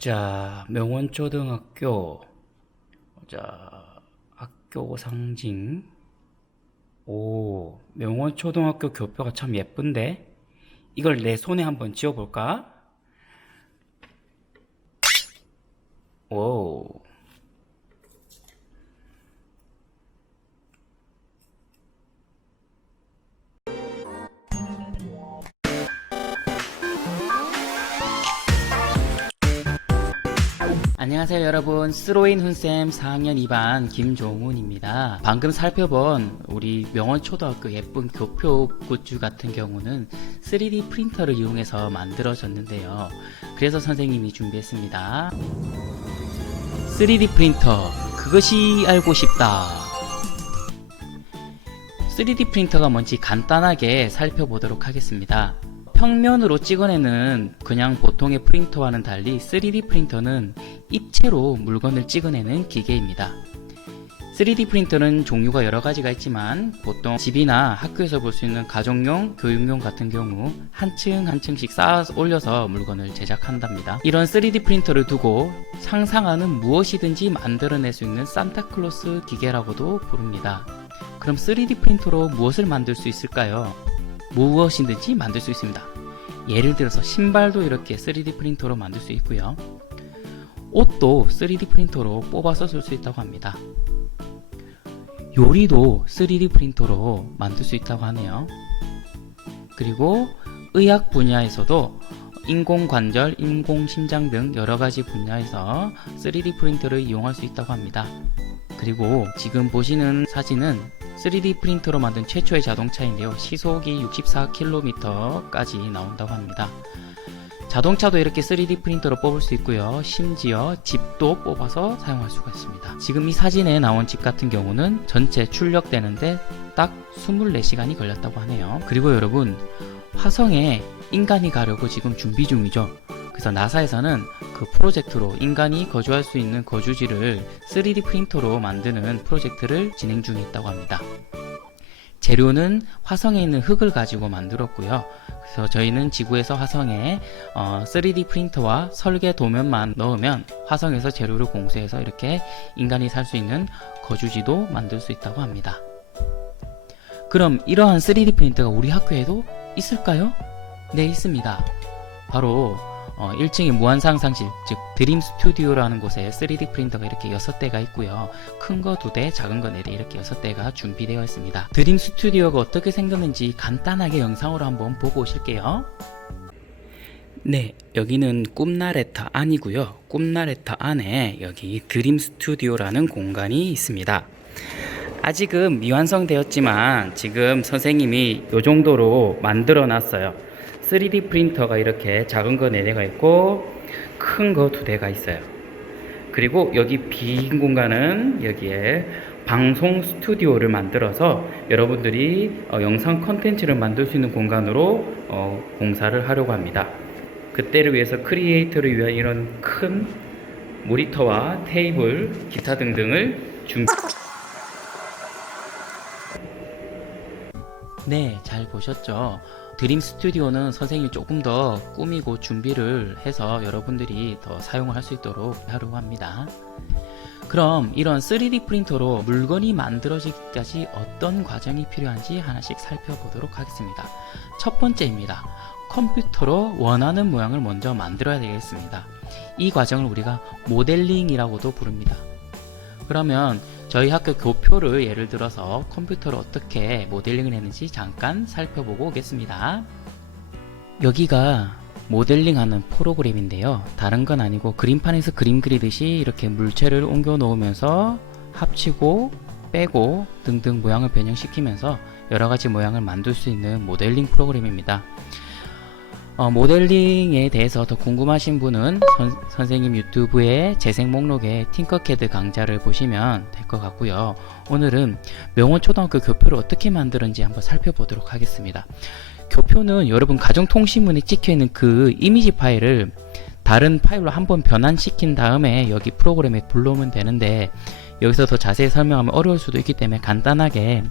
자, 명원초등학교. 자, 학교 상징. 오, 명원초등학교 교표가 참 예쁜데? 이걸 내 손에 한번 쥐어볼까? 안녕하세요 여러분. 스로인 훈쌤 4학년 2반 김종훈입니다. 방금 살펴본 우리 명원초등학교 예쁜 교표 굿즈 같은 경우는 3D 프린터를 이용해서 만들어졌는데요. 그래서 선생님이 준비했습니다. 3D 프린터 그것이 알고 싶다. 3D 프린터가 뭔지 간단하게 살펴보도록 하겠습니다 평면으로 찍어내는 그냥 보통의 프린터와는 달리 3D 프린터는 입체로 물건을 찍어내는 기계입니다. 3D 프린터는 종류가 여러 가지가 있지만 보통 집이나 학교에서 볼 수 있는 가정용, 교육용 같은 경우 한 층 한 층씩 쌓아 올려서 물건을 제작한답니다. 이런 3D 프린터를 두고 상상하는 무엇이든지 만들어낼 수 있는 산타클로스 기계라고도 부릅니다. 그럼 3D 프린터로 무엇을 만들 수 있을까요? 무엇이든지 만들 수 있습니다. 예를 들어서 신발도 이렇게 3D 프린터로 만들 수 있고요. 옷도 3D 프린터로 뽑아서 쓸 수 있다고 합니다. 요리도 3D 프린터로 만들 수 있다고 하네요. 그리고 의학 분야에서도 인공관절, 인공심장 등 여러 가지 분야에서 3D 프린터를 이용할 수 있다고 합니다. 그리고 지금 보시는 사진은 3D 프린터로 만든 최초의 자동차인데요. 시속이 64km까지 나온다고 합니다. 자동차도 이렇게 3D 프린터로 뽑을 수 있고요. 심지어 집도 뽑아서 사용할 수가 있습니다. 지금 이 사진에 나온 집 같은 경우는 전체 출력되는데 딱 24시간이 걸렸다고 하네요. 그리고 여러분, 화성에 인간이 가려고 지금 준비 중이죠. 그래서 나사에서는 그 프로젝트로 인간이 거주할 수 있는 거주지를 3D 프린터로 만드는 프로젝트를 진행 중에 있다고 합니다. 재료는 화성에 있는 흙을 가지고 만들었고요. 그래서 저희는 지구에서 화성에 어, 3D 프린터와 설계 도면만 넣으면 화성에서 재료를 공수해서 이렇게 인간이 살 수 있는 거주지도 만들 수 있다고 합니다. 그럼 이러한 3D 프린터가 우리 학교에도 있을까요? 네, 있습니다. 바로 어, 1층에 무한상 상실, 즉 드림 스튜디오라는 곳에 3D 프린터가 이렇게 6대가 있고요. 큰 거 2대, 작은 거 4대 이렇게 6대가 준비되어 있습니다. 드림 스튜디오가 어떻게 생겼는지 간단하게 영상으로 한번 보고 오실게요. 네, 여기는 꿈나레타 안이고요. 꿈나레타 안에 여기 드림 스튜디오라는 공간이 있습니다. 아직은 미완성되었지만 지금 선생님이 이 정도로 만들어 놨어요. 3D 프린터가 이렇게 작은 거 4대가 있고 큰 거 2대가 있어요. 그리고 여기 빈 공간은 여기에 방송 스튜디오를 만들어서 여러분들이 어, 영상 컨텐츠를 만들 수 있는 공간으로 어, 공사를 하려고 합니다. 그때를 위해서 크리에이터를 위한 이런 큰 모니터와 테이블, 기타 등등을 준비. 네, 잘 보셨죠? 드림 스튜디오는 선생님이 조금 더 꾸미고 준비를 해서 여러분들이 더 사용을 할 수 있도록 하려고 합니다. 그럼 이런 3D 프린터로 물건이 만들어지기까지 어떤 과정이 필요한지 하나씩 살펴보도록 하겠습니다. 첫 번째입니다. 컴퓨터로 원하는 모양을 먼저 만들어야 되겠습니다. 이 과정을 우리가 모델링이라고도 부릅니다. 그러면 저희 학교 교표를 예를 들어서 컴퓨터로 어떻게 모델링을 했는지 잠깐 살펴보고 오겠습니다. 여기가 모델링하는 프로그램인데요. 다른 건 아니고 그림판에서 그림 그리듯이 이렇게 물체를 옮겨 놓으면서 합치고 빼고 등등 모양을 변형시키면서 여러 가지 모양을 만들 수 있는 모델링 프로그램입니다. 어, 모델링에 대해서 더 궁금하신 분은 선, 생님 유튜브의 재생 목록에 팅커캐드 강좌를 보시면 될 것 같고요. 오늘은 명원초등학교 교표를 어떻게 만드는지 한번 살펴보도록 하겠습니다. 교표는 여러분 가정통신문에 찍혀있는 그 이미지 파일을 다른 파일로 한번 변환시킨 다음에 여기 프로그램에 불러오면 되는데 여기서 더 자세히 설명하면 어려울 수도 있기 때문에 간단하게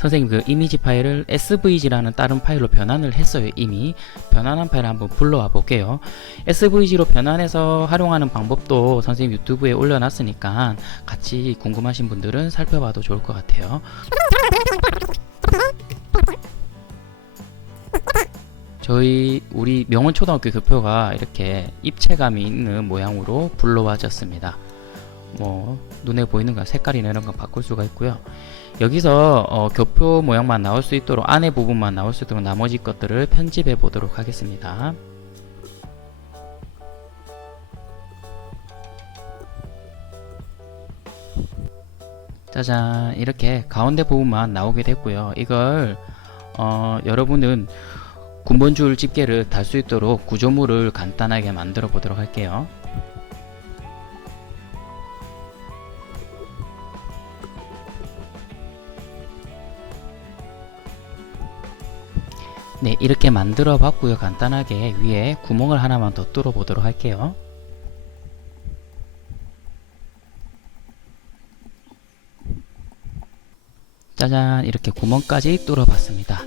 선생님 그 이미지 파일을 svg라는 다른 파일로 변환을 했어요 이미. 변환한 파일 한번 불러와 볼게요. Svg로 변환해서 활용하는 방법도 선생님 유튜브에 올려놨으니까 같이 궁금하신 분들은 살펴봐도 좋을 것 같아요. 저희 우리 명원 초등학교 교표가 이렇게 입체감이 있는 모양으로 불러와졌습니다. 뭐 눈에 보이는 건 색깔이나 이런 건 바꿀 수가 있고요. 여기서 어, 교표 모양만 나올 수 있도록 안에 부분만 나올 수 있도록 나머지 것들을 편집해 보도록 하겠습니다. 짜잔 이렇게 가운데 부분만 나오게 됐고요. 이걸 어, 여러분은 군번줄 집게를 달 수 있도록 구조물을 간단하게 만들어 보도록 할게요. 네, 이렇게 만들어 봤고요. 간단하게 위에 구멍을 하나만 더 뚫어 보도록 할게요. 짜잔, 이렇게 구멍까지 뚫어 봤습니다.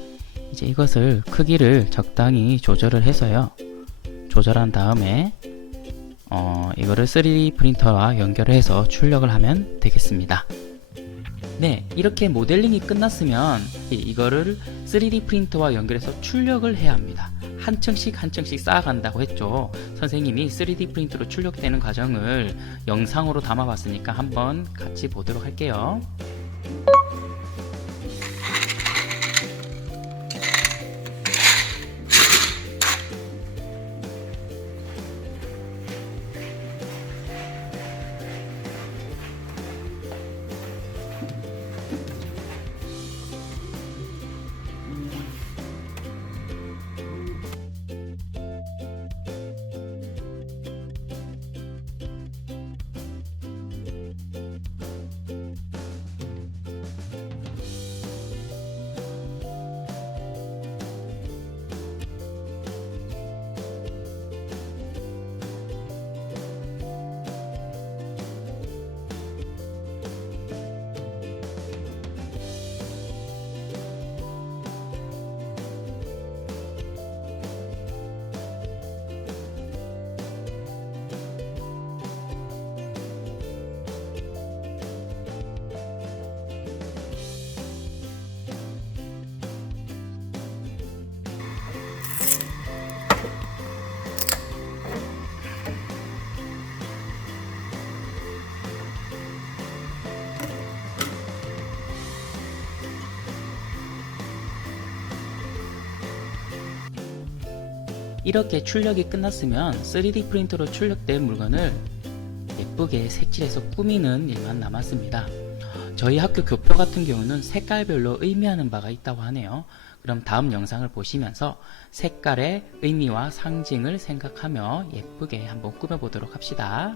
이제 이것을 크기를 적당히 조절을 해서요. 조절한 다음에 어, 이거를 3D 프린터와 연결을 해서 출력을 하면 되겠습니다. 네, 이렇게 모델링이 끝났으면 이- 이거를 3D 프린터와 연결해서 출력을 해야 합니다. 한 층씩 한 층씩 쌓아간다고 했죠. 선생님이 3D 프린터로 출력되는 과정을 영상으로 담아봤으니까 한번 같이 보도록 할게요. 이렇게 출력이 끝났으면 3D 프린터로 출력된 물건을 예쁘게 색칠해서 꾸미는 일만 남았습니다. 저희 학교 교표 같은 경우는 색깔별로 의미하는 바가 있다고 하네요. 그럼 다음 영상을 보시면서 색깔의 의미와 상징을 생각하며 예쁘게 한번 꾸며보도록 합시다.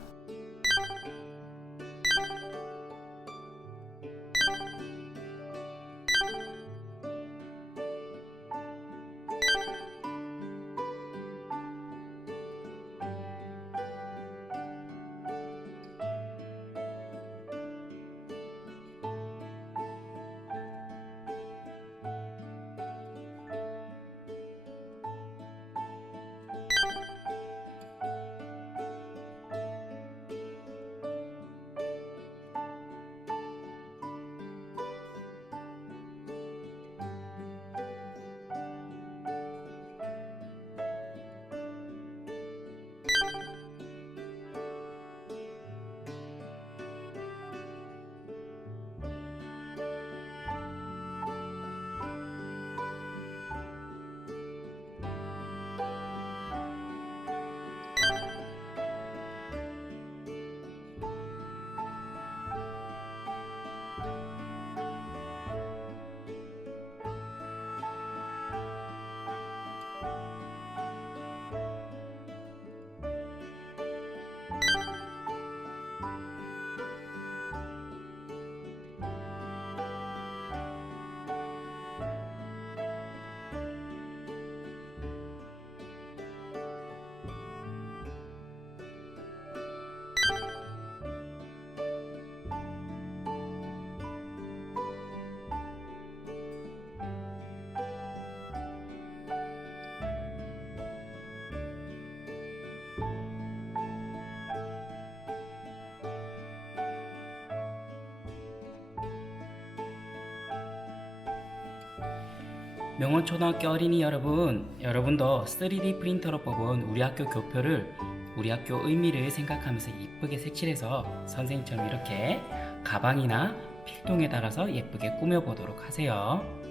명원초등학교 어린이 여러분, 여러분도 3D 프린터로 뽑은 우리 학교 교표를 우리 학교 의미를 생각하면서 예쁘게 색칠해서 선생님처럼 이렇게 가방이나 필통에 달아서 예쁘게 꾸며보도록 하세요.